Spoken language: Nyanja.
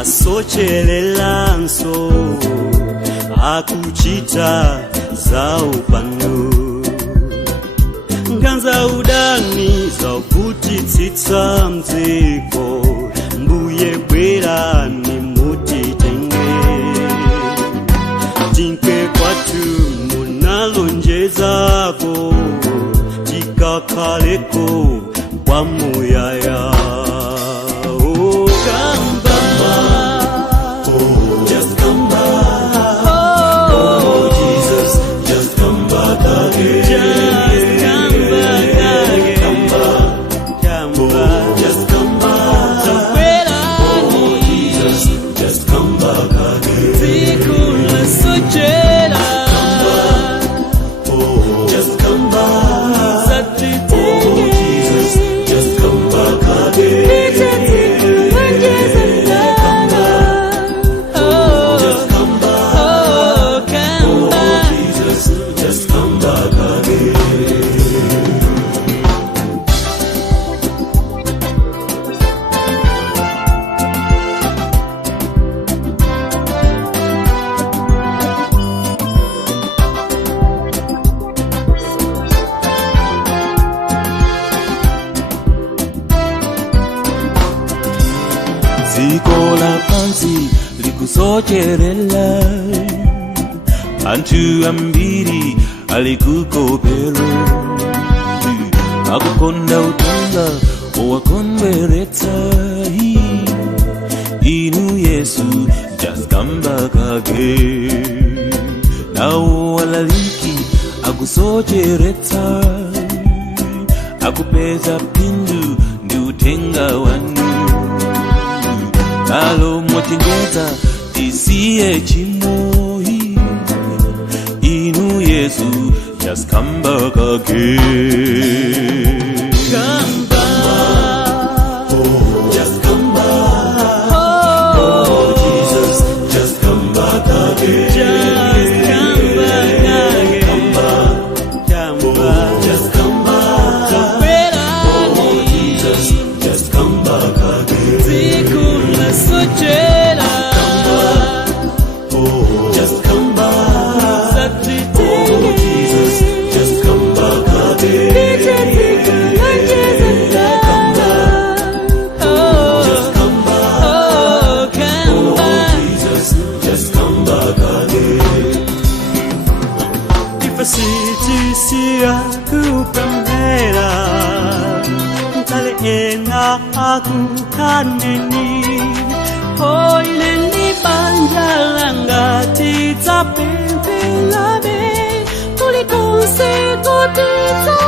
asochelelanso akuchita zaupano nganza udani zavutitsitsa mdziko mbuye bwerani mutitenge tinke kwatu munalonjezako tikakhaleko kwa muyaya. Zikola pansi likusocherela antu ambiri alikukopero akukonda utanga owakondweretsa inu Yesu just come back again. Nawo walaliki akusocheretsa akupeza pindu ndi utenga wanu alo motingeza tisiye chimoi inu Yesu just come back again. Come back, just come back, Jesus, just come back again. Just come back again. Come back, just come back. Jesus, just come back again. Just come back. Jesus, just come back again. Just come back. Jesus, just come back again. If I see aku pembera, tali ena aku kaneni. Hoy neni panjalanga tita pempelabe, tuli konse kutita.